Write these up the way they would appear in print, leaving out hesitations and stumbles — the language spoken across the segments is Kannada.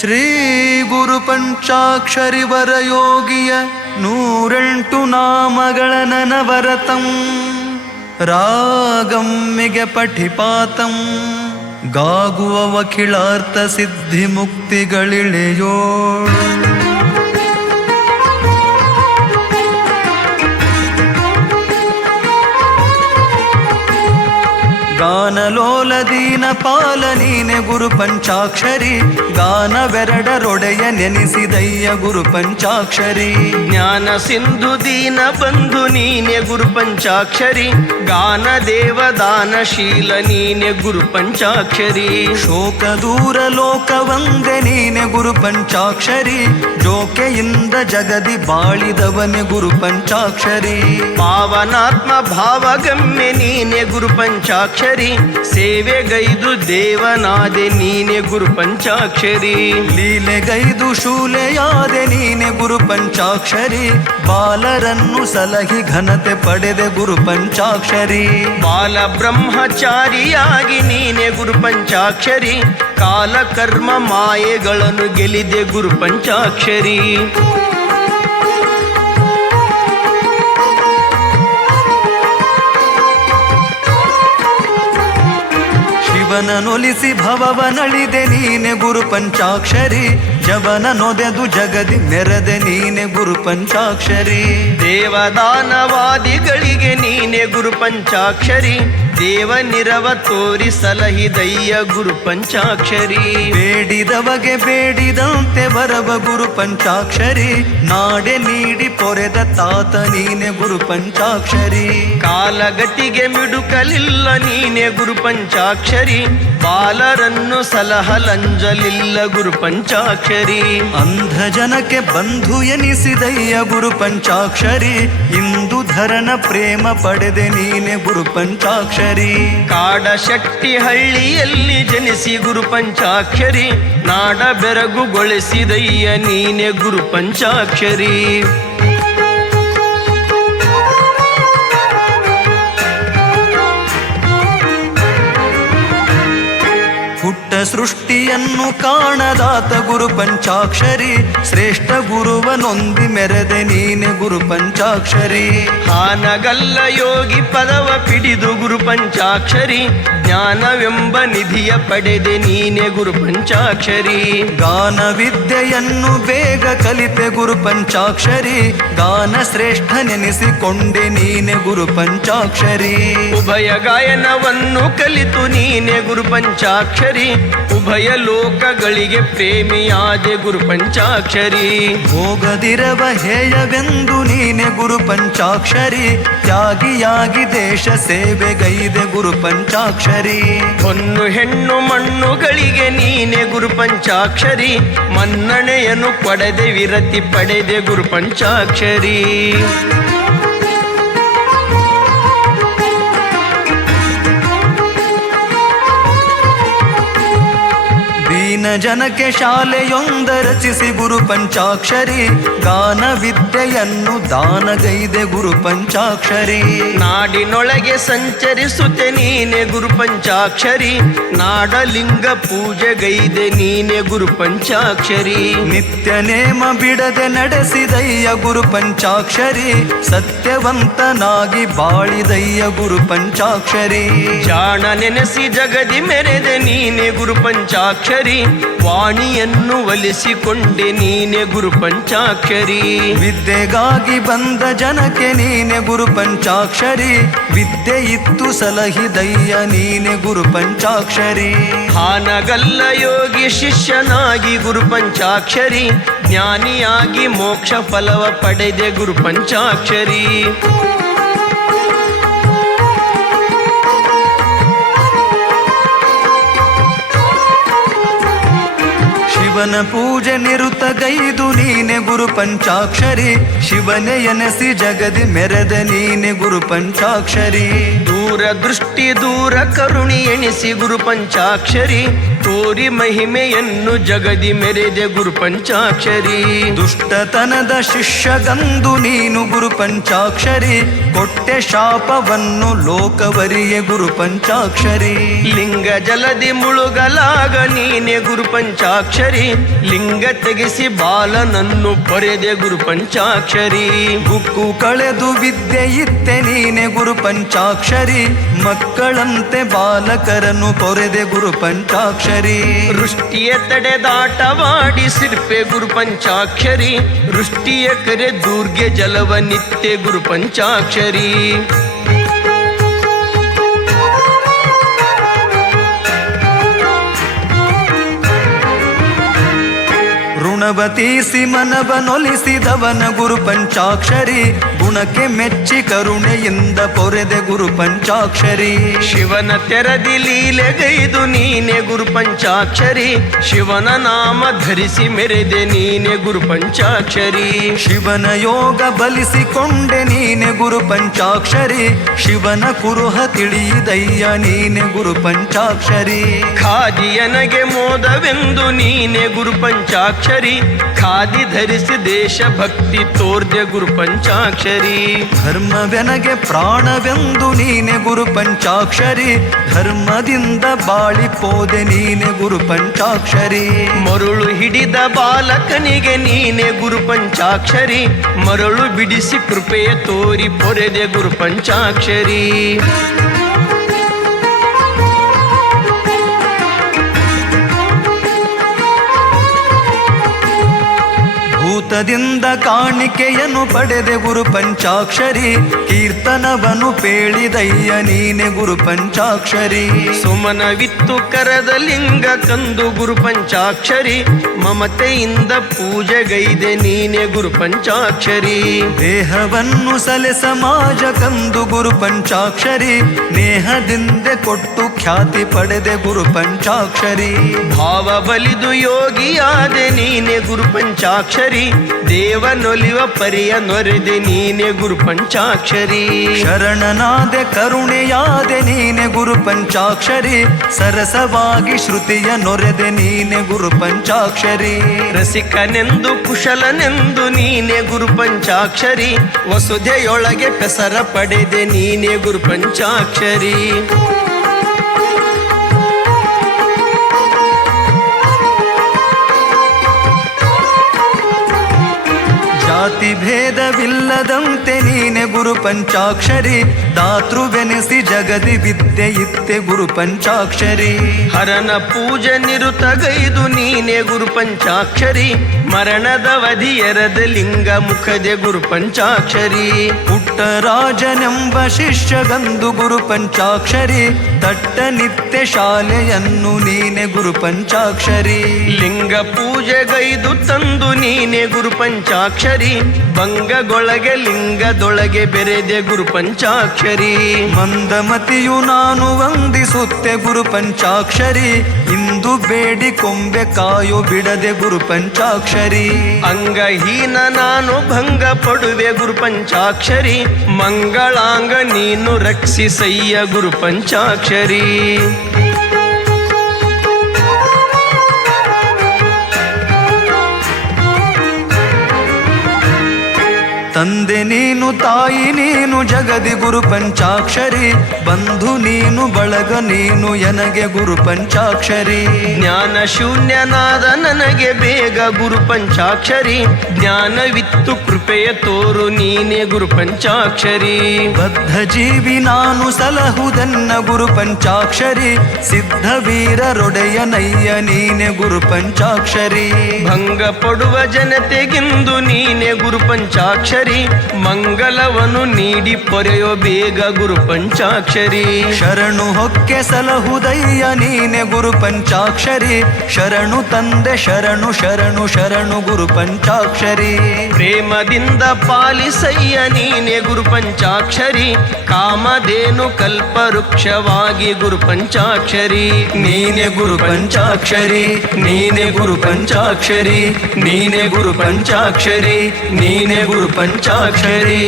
ಶ್ರೀ ಗುರು ಪಂಚಾಕ್ಷರಿ ವರಯೋಗಿಯ 108 ನಾಮಗಳ ನನವರತಂ ರಾಗಮ್ಮಿಗೆ ಪಠಿಪಾತಂ ಗಾಗುವ ವಕಿಳಾರ್ಥ ಸಿದ್ಧಿ ಮುಕ್ತಿಗಳಿಳೆಯೋ ಗಾನಲೋಲ ದೀನ ಪಾಲ ನೀನೆ ಗುರು ಪಂಚಾಕ್ಷರಿ ಗಾನವೆರಡರೊಡೆಯ ನೆನೆಸಿದಯ್ಯ ಗುರು ಪಂಚಾಕ್ಷರಿ ಜ್ಞಾನ ಸಿಂಧು ದೀನ ಬಂಧು ನೀನೆ ಗುರು ಪಂಚಾಕ್ಷರಿ ಗಾನ ದೇವದಾನಶೀಲ ನೀನೆ ಗುರು ಪಂಚಾಕ್ಷರಿ ಶೋಕ ದೂರ ಲೋಕವಂದೆ ನೀನೆ ಗುರು ಪಂಚಾಕ್ಷರಿ ಜೋಕೆಯಿಂದ ಜಗದಿ ಬಾಳಿದವನೆ ಗುರು ಪಂಚಾಕ್ಷರಿ ಪಾವನಾತ್ಮ ಭಾವಗಮ್ಯ ನೀನೆ ಗುರು ಪಂಚಾಕ್ಷರಿ ಸೇವೆಗೈದು ದೇವನಾದೆ ನೀನೆ ಗುರು ಪಂಚಾಕ್ಷರಿ ಲೀಲೆಗೈದು ಶೂಲೆಯಾದೆ ನೀನೆ ಗುರು ಪಂಚಾಕ್ಷರಿ ಬಾಲರನ್ನು ಸಲಹಿ ಘನತೆ ಪಡೆದೆ ಗುರು ಪಂಚಾಕ್ಷರಿ ಬಾಲ ಬ್ರಹ್ಮಚಾರಿಯಾಗಿ ನೀನೆ ಗುರು ಪಂಚಾಕ್ಷರಿ ಕಾಲ ಕರ್ಮ ಮಾಯೆಗಳನ್ನು ಗೆಲಿದೆ ಗುರು ಪಂಚಾಕ್ಷರಿ ಶಿವನನೊಲಿಸಿ ಭವವನಳಿದೆ ನೀನೆ ಗುರು ಪಂಚಾಕ್ಷರಿ ಜವನ ನೊದೆದು ಜಗದಿ ಮೆರೆದೆ ನೀನೆ ಗುರು ಪಂಚಾಕ್ಷರಿ ದೇವದಾನವಾದಿಗಳಿಗೆ ನೀನೆ ಗುರು ಪಂಚಾಕ್ಷರಿ ದೇವ ನಿರವ ತೋರಿ ಸಲಹಿದಯ್ಯ ಗುರು ಪಂಚಾಕ್ಷರಿ ಬೇಡಿದವಗೆ ಬೇಡಿದಂತೆ ಬರವ ಗುರು ಪಂಚಾಕ್ಷರಿ ನಾಡೆ ನೀಡಿ ಪೊರೆದ ತಾತ ನೀನೆ ಗುರು ಪಂಚಾಕ್ಷರಿ ಕಾಲಗತಿಗೆ ಮಿಡುಕಲಿಲ್ಲ ನೀನೆ ಗುರು ಪಂಚಾಕ್ಷರಿ ಬಾಲರನ್ನು ಸಲಹಲಂಜಲಿಲ್ಲ ಗುರು ಪಂಚಾಕ್ಷರಿ ಅಂಧ ಜನಕ್ಕೆ ಬಂಧು ಎನಿಸಿದಯ್ಯ ಗುರು ಪಂಚಾಕ್ಷರಿ ಇಂದು ಧರನ ಪ್ರೇಮ ಪಡೆದೆ ನೀನೆ ಗುರು ಪಂಚಾಕ್ಷರಿ ಕಾಡ ಶೆಟ್ಟಿ ಹಳ್ಳಿಯಲ್ಲಿ ಜನಿಸಿ ಗುರು ಪಂಚಾಕ್ಷರಿ ನಾಡ ಬೆರಗುಗೊಳಿಸಿದಯ್ಯ ನೀನೆ ಗುರು ಪಂಚಾಕ್ಷರಿ ಹುಟ್ಟ ಸೃಷ್ಟಿಯನ್ನು ಕಾಣದಾತ ಗುರು ಪಂಚಾಕ್ಷರಿ ಶ್ರೇಷ್ಠ ಗುರುವನೊಂದಿ ಮೆರೆದೆ ನೀನೆ ಗುರು ಪಂಚಾಕ್ಷರಿ ಹಾನಗಲ್ಲ ಯೋಗಿ ಪದವ ಪಿಡಿದು ಗುರು ಪಂಚಾಕ್ಷರಿ ಜ್ಞಾನವೆಂಬ ನಿಧಿಯ ಪಡೆದೆ ನೀನೆ ಗುರು ಪಂಚಾಕ್ಷರಿ ಗಾನ ವಿದ್ಯೆಯನ್ನು ಬೇಗ ಕಲಿತೆ ಗುರು ಪಂಚಾಕ್ಷರಿ ಗಾನ ಶ್ರೇಷ್ಠ ನೆನೆಸಿಕೊಂಡೆ ನೀನೆ ಗುರು ಪಂಚಾಕ್ಷರಿ ಉಭಯ ಗಾಯನವನ್ನು ಕಲಿತು ನೀನೆ ಗುರು ಪಂಚಾಕ್ಷರಿ ಉಭಯ ಲೋಕಗಳಿಗೆ ಪ್ರೇಮಿಯಾದೆ ಗುರು ಪಂಚಾಕ್ಷರಿ ಹೋಗದಿರವ ಹೇಯವೆಂದು ನೀನೆ ಗುರು ಪಂಚಾಕ್ಷರಿ ತ್ಯಾಗಿಯಾಗಿ ದೇಶ ಸೇವೆಗೈದೆ ಗುರು ಪಂಚಾಕ್ಷರಿ ಹೊನ್ನು ಹೆಣ್ಣು ಮಣ್ಣುಗಳಿಗೆ ನೀನೆ ಗುರು ಪಂಚಾಕ್ಷರಿ ಮನ್ನಣೆಯನ್ನು ಪಡೆದೆ ವಿರತಿ ಪಡೆದೆ ಗುರು ಪಂಚಾಕ್ಷರಿ ದೀನ ಜನಕ್ಕೆ ಶಾಲೆಯೊಂದ ರಚಿಸಿ ಗುರು ಪಂಚಾಕ್ಷರಿ ಗಾನ ವಿದ್ಯೆಯನ್ನು ದಾನಗೈದೆ ಗುರು ಪಂಚಾಕ್ಷರಿ ನಾಡಿನೊಳಗೆ ಸಂಚರಿಸುತ್ತೆ ನೀನೆ ಗುರು ಪಂಚಾಕ್ಷರಿ ನಾಡಲಿಂಗ ಪೂಜೆಗೈದೆ ನೀನೆ ಗುರು ಪಂಚಾಕ್ಷರಿ ನಿತ್ಯ ನೇಮ ಬಿಡದೆ ನಡೆಸಿದಯ್ಯ ಗುರು ಪಂಚಾಕ್ಷರಿ ಸತ್ಯವಂತನಾಗಿ ಬಾಳಿದಯ್ಯ ಗುರು ಪಂಚಾಕ್ಷರಿ ಜಾಣ ನೆನೆಸಿ ಜಗದಿ ಮೆರೆದೆ ನೀನೆ ಗುರು ಪಂಚಾಕ್ಷರಿ ವಾಣಿಯನ್ನು ಒಲಿಸಿಕೊಂಡೆ ನೀನೆ ಗುರು ಪಂಚಾಕ್ಷರಿ ವಿದ್ಯೆಗಾಗಿ ಬಂದ ಜನಕ್ಕೆ ನೀನೆ ಗುರು ಪಂಚಾಕ್ಷರಿ ವಿದ್ಯೆ ಇತ್ತು ಸಲಹಿದಯ್ಯ ನೀನೆ ಗುರು ಪಂಚಾಕ್ಷರಿ ಹಾನಗಲ್ಲ ಯೋಗಿ ಶಿಷ್ಯನಾಗಿ ಗುರು ಪಂಚಾಕ್ಷರಿ ಜ್ಞಾನಿಯಾಗಿ ಮೋಕ್ಷ ಫಲವ ಪಡೆದೆ ಗುರು ಪಂಚಾಕ್ಷರಿ ಶಿವನ ಪೂಜೆ ನಿರುತಗೈದು ನೀನೆ ಗುರು ಪಂಚಾಕ್ಷರಿ ಶಿವನೇ ಎನಸಿ ಜಗದಿ ಮೆರೆದ ನೀನೆ ಗುರು ಪಂಚಾಕ್ಷರಿ ದೂರ ದೃಷ್ಟಿ ದೂರ ಕರುಣಿ ಎಣಿಸಿ ಗುರು ಪಂಚಾಕ್ಷರಿ ತೋರಿ ಮಹಿಮೆಯನ್ನು ಜಗದಿ ಮೆರೆದೆ ಗುರು ಪಂಚಾಕ್ಷರಿ ದುಷ್ಟತನದ ಶಿಷ್ಯಗಂದು ನೀನು ಗುರು ಪಂಚಾಕ್ಷರಿ ಕೊಟ್ಟೆ ಶಾಪವನ್ನು ಲೋಕವರಿಯೇ ಗುರು ಪಂಚಾಕ್ಷರಿ ಲಿಂಗ ಜಲದಿ ಮುಳುಗಲಾಗ ನೀನೆ ಗುರು ಪಂಚಾಕ್ಷರಿ ಲಿಂಗ ತೆಗೆಸಿ ಬಾಲನನ್ನು ಪೊರೆದೆ ಗುರು ಪಂಚಾಕ್ಷರಿ ಗುಕ್ಕು ಕಳೆದು ವಿದ್ಯೆ ಇತ್ತೆ ನೀನೆ ಗುರು ಪಂಚಾಕ್ಷರಿ ಮಕ್ಕಳಂತೆ ಬಾಲಕರನ್ನು ಪೊರೆದೆ ಗುರು ಪಂಚಾಕ್ಷರಿ ವೃಷ್ಟಿಯ ತಡೆದಾಟವಾಡಿ ಸಿರ್ಪೆ ಗುರು ಪಂಚಾಕ್ಷರಿ ವೃಷ್ಟಿಯ ಕರೆ ದೂರ್ಗೆ ಜಲವ ನಿತ್ಯ ಗುರು ಪಂಚಾಕ್ಷರಿ ಋಣವತೀಸಿ ಮನವನೊಲಿಸಿದವನ ಗುರು ಪಂಚಾಕ್ಷರಿ ಗುಣಕ್ಕೆ ಮೆಚ್ಚಿ ಕರುಣೆಯಿಂದ ಪೊರೆದೆ ಗುರು ಪಂಚಾಕ್ಷರಿ ಶಿವನ ತೆರದಿ ಲೀಲೆಗೈದು ನೀನೆ ಗುರು ಪಂಚಾಕ್ಷರಿ ಶಿವನ ನಾಮ ಧರಿಸಿ ಮೆರೆದೆ ನೀನೆ ಗುರು ಪಂಚಾಕ್ಷರಿ ಶಿವನ ಯೋಗ ಬಲಿಸಿಕೊಂಡೆ ನೀನೆ ಗುರು ಪಂಚಾಕ್ಷರಿ ಶಿವನ ಕುರುಹ ತಿಳಿದಯ್ಯ ನೀನೆ ಗುರು ಪಂಚಾಕ್ಷರಿ ಖಾದಿಯನಗೆ ಮೋದವೆಂದು ನೀನೆ ಗುರು ಪಂಚಾಕ್ಷರಿ ಖಾದಿ ಧರಿಸಿ ದೇಶ ಭಕ್ತಿ ತೋರ್ದೆ ಗುರು ಪಂಚಾಕ್ಷರಿ ಧರ್ಮವೆನಗೆ ಪ್ರಾಣವೆಂದು ನೀನೆ ಗುರು ಪಂಚಾಕ್ಷರಿ ಧರ್ಮದಿಂದ ಬಾಳಿಪೋದೆ ನೀನೆ ಗುರು ಪಂಚಾಕ್ಷರಿ ಮರುಳು ಹಿಡಿದ ಬಾಲಕನಿಗೆ ನೀನೆ ಗುರು ಪಂಚಾಕ್ಷರಿ ಮರಳು ಬಿಡಿಸಿ ಕೃಪೆಯ ತೋರಿ ಪೊರೆದೆ ಗುರು ಪಂಚಾಕ್ಷರಿ ಭೂತದಿಂದ ಕಾಣಿಕೆಯನ್ನು ಪಡೆದೆ ಗುರು ಪಂಚಾಕ್ಷರಿ ಕೀರ್ತನವನು ಪೇಳಿದಯ್ಯ ನೀನೆ ಗುರು ಪಂಚಾಕ್ಷರಿ ಸುಮನವಿತ್ತು ಕರದ ಲಿಂಗ ಕಂದು ಗುರು ಪಂಚಾಕ್ಷರಿ ಮಮತೆಯಿಂದ ಪೂಜೆಗೈದೆ ನೀನೆ ಗುರು ಪಂಚಾಕ್ಷರಿ ದೇಹವನ್ನು ಸಲೆ ಸಮಾಜ ಕಂದು ಗುರು ಪಂಚಾಕ್ಷರಿ ನೇಹದಿಂದ ಕೊಟ್ಟು ಖ್ಯಾತಿ ಪಡೆದೆ ಗುರು ಪಂಚಾಕ್ಷರಿ ಭಾವ ಬಲಿದು ಯೋಗಿಯಾದೆ ನೀನೆ ಗುರು ಪಂಚಾಕ್ಷರಿ ದೇವನೊಲಿವ ಪರಿಯ ನೊರೆದೆ ನೀನೆ ಗುರು ಪಂಚಾಕ್ಷರಿ ಶರಣನಾದೆ ಕರುಣೆಯಾದೆ ನೀನೆ ಗುರು ಪಂಚಾಕ್ಷರಿ ಸರಸವಾಗಿ ಶ್ರುತಿಯ ನೊರೆದೆ ನೀನೆ ಗುರು ಪಂಚಾಕ್ಷರಿ ರಸಿಕನೆಂದು ಕುಶಲನೆಂದು ನೀನೆ ಗುರು ಪಂಚಾಕ್ಷರಿ ವಸುಧೆಯೊಳಗೆ ಪೆಸರ ಪಡೆದೆ ನೀನೆ ಗುರು ಪಂಚಾಕ್ಷರಿ ಜಾತಿ ಭೇದವಿಲ್ಲದಂತೆ ನೀನೆ ಗುರು ಪಂಚಾಕ್ಷರಿ ದಾತೃವೆನಿಸಿ ಜಗದಿ ವಿದ್ಯೆ ಇತ್ತೆ ಗುರು ಪಂಚಾಕ್ಷರಿ ಹರನ ಪೂಜೆ ನಿರುತಗೈದು ನೀನೆ ಗುರು ಪಂಚಾಕ್ಷರಿ ಮರಣದವಧಿ ಎರದ ಲಿಂಗ ಮುಖದೆ ಗುರು ಪಂಚಾಕ್ಷರಿ ಪುಟ್ಟರಾಜನೆಂಬ ಶಿಷ್ಯಗಂದು ಗುರು ಪಂಚಾಕ್ಷರಿ ದಟ್ಟ ನಿತ್ಯ ಶಾಲೆಯನ್ನು ನೀನೆ ಗುರು ಪಂಚಾಕ್ಷರಿ ಲಿಂಗ ಪೂಜೆಗೈದು ತಂದು ನೀನೆ ಗುರು ಪಂಚಾಕ್ಷರಿ ಭಂಗಗೊಳಗೆ ಲಿಂಗದೊಳಗೆ ಬೆರೆದೆ ಗುರು ಪಂಚಾಕ್ಷರಿ ಮಂದಮತಿಯು ನಾನು ವಂದಿಸುತ್ತೆ ಗುರು ಪಂಚಾಕ್ಷರಿ ಇಂದು ಬೇಡಿ ಕೊಂಬೆ ಕಾಯೋ ಬಿಡದೆ ಗುರು ಪಂಚಾಕ್ಷರಿ ಅಂಗಹೀನ ನಾನು ಭಂಗ ಪಡುವೆ ಗುರು ಪಂಚಾಕ್ಷರಿ ಮಂಗಳಾಂಗ ನೀನು ರಕ್ಷಿಸಯ್ಯ ಗುರು ಪಂಚಾಕ್ಷರಿ ತಂದೆ ನೀನು ತಾಯಿ ನೀನು ಜಗದಿ ಗುರು ಪಂಚಾಕ್ಷರಿ ಬಂಧು ನೀನು ಬಳಗ ನೀನು ಎನಗೆ ಗುರು ಪಂಚಾಕ್ಷರಿ ಜ್ಞಾನ ಶೂನ್ಯನಾದ ನನಗೆ ಬೇಗ ಗುರು ಪಂಚಾಕ್ಷರಿ ಜ್ಞಾನವಿತ್ತು ಕೃಪೆಯ ತೋರು ನೀನೆ ಗುರು ಪಂಚಾಕ್ಷರಿ ಬದ್ಧ ಜೀವಿ ನಾನು ಸಲಹುದನ್ನ ಗುರು ಪಂಚಾಕ್ಷರಿ ಸಿದ್ಧ ವೀರರೊಡೆಯನಯ್ಯ ನೀನೆ ಗುರು ಪಂಚಾಕ್ಷರಿ ಭಂಗ ಪಡುವ ಜನತೆಗಿಂದು ನೀನೆ ಗುರು ಪಂಚಾಕ್ಷರಿ ಮಂಗಲವನ್ನು ನೀಡಿ ಪೊರೆಯೋ ಬೇಗ ಗುರು ಪಂಚಾಕ್ಷರಿ ಶರಣು ಹೊಕ್ಕೆ ಸಲಹುದಯ್ಯ ನೀನೆ ಗುರು ಪಂಚಾಕ್ಷರಿ ಶರಣು ತಂದೆ ಶರಣು ಶರಣು ಶರಣು ಗುರು ಪಂಚಾಕ್ಷರಿ ಪ್ರೇಮದಿಂದ ಪಾಲಿಸಯ್ಯ ನೀನೆ ಗುರು ಪಂಚಾಕ್ಷರಿ ಕಾಮಧೇನು ಕಲ್ಪವೃಕ್ಷವಾಗಿ ಗುರು ಪಂಚಾಕ್ಷರಿ ನೀನೆ ಗುರು ಪಂಚಾಕ್ಷರಿ ನೀನೆ ಗುರು ಪಂಚಾಕ್ಷರಿ ನೀನೆ ಗುರು ಪಂಚಾಕ್ಷರಿ ನೀನೆ ಗುರು ಪಂಚಾಕ್ಷರಿ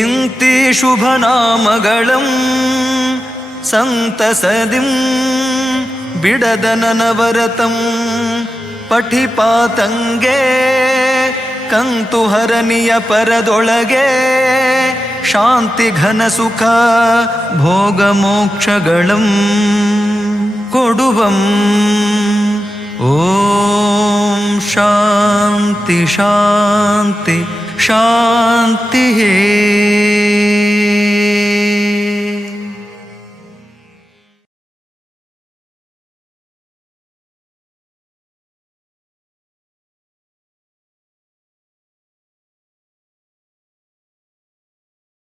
ಇಂತಿ ಶುಭನಾಮಗಳಂ ಸಂತಸದಿಂ ಬಿಡದ ನನವರತಂ ಪಠಿಪಾತಂಗೆ ಕಂತುಹರನಿಯ ಪರದೊಳಗೆ ಶಾಂತಿ ಘನ ಸುಖ ಭೋಗ ಮೋಕ್ಷಗಳಂ ಕೊಡುವಂ. ಓಂ ಶಾಂತಿ ಶಾಂತಿ ಶಾಂತಿ.